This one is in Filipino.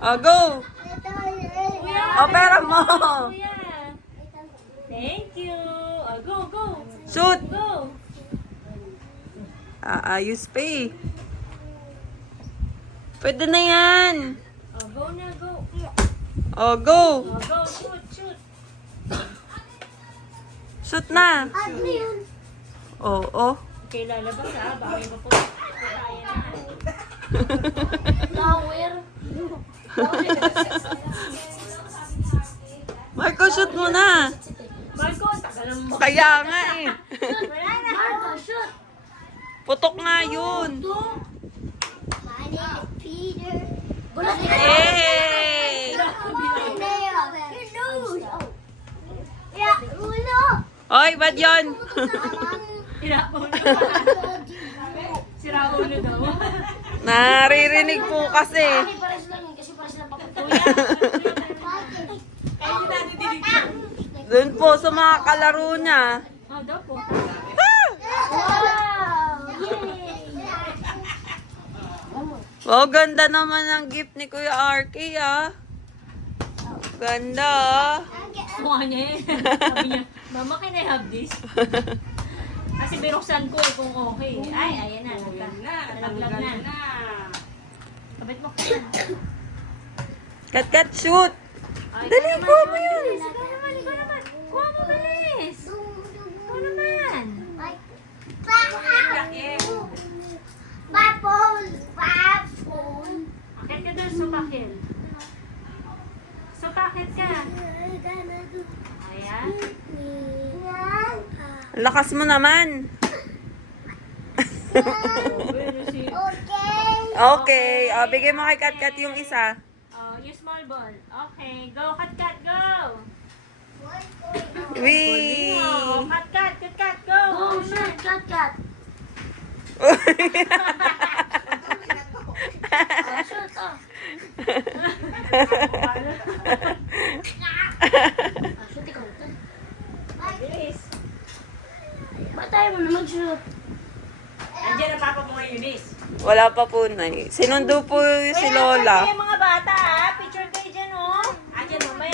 Oh, go! Kuya! Oh, pera mo! Kuya! Thank you! Go, go! Shoot! Go! Ayos pa eh. Pwede na yan. Go na, go! Oh, go! Go, shoot, shoot! Shoot na. Oh, oh. Okay, lalabas ha. Baka may mapulit. Ayan na. Flower. Marco, shoot mo na. Marco, tagal mo. Kaya nga eh. Wala na. Marco, shoot. Putok nga yun. My name is Peter. Gulat ka. Yay! You lose. Yeah, ulo. Oy, ba't yun? Sira ulo. Sira ulo daw. Naririnig po kasi. Ay, pares lang yun kasi pares lang papunta. Kaya hindi natin dinig. Doon po sa mga kalaro niya. Daw po. Wow! Oh, ganda naman ang gift ni Kuya Arky ah. Ganda ah. Mukha niya eh. Sabi niya, Mama, can I have this? Kasi binuksan ko eh kung okay. Ay, ayan na. Nalaglag na. Kabit mo ka. Kat, shoot. Ay, Dali, ikaw kuha mo naman. yun. Ikaw naman, ikaw naman. Kuha mo balis. Ikaw naman. Akit ka doon, supakit. Supakit ka. Ayan. Lakas mo naman. Okay. Oh, bigay mo kay Kat yung isa. Oh, yung small ball. Okay, go, cut, go. Wee! Oh, cut, go. Oh, shoot, cut, cut. Oh, shoot, oh. Ah, shoot, ikaw. Bilis. Ba't tayo mo na mag-shoot? Andiyan ang papa mo ngayon, Eunice. Wala pa po na eh. Sinundo po si Lola. Ay, mga bata.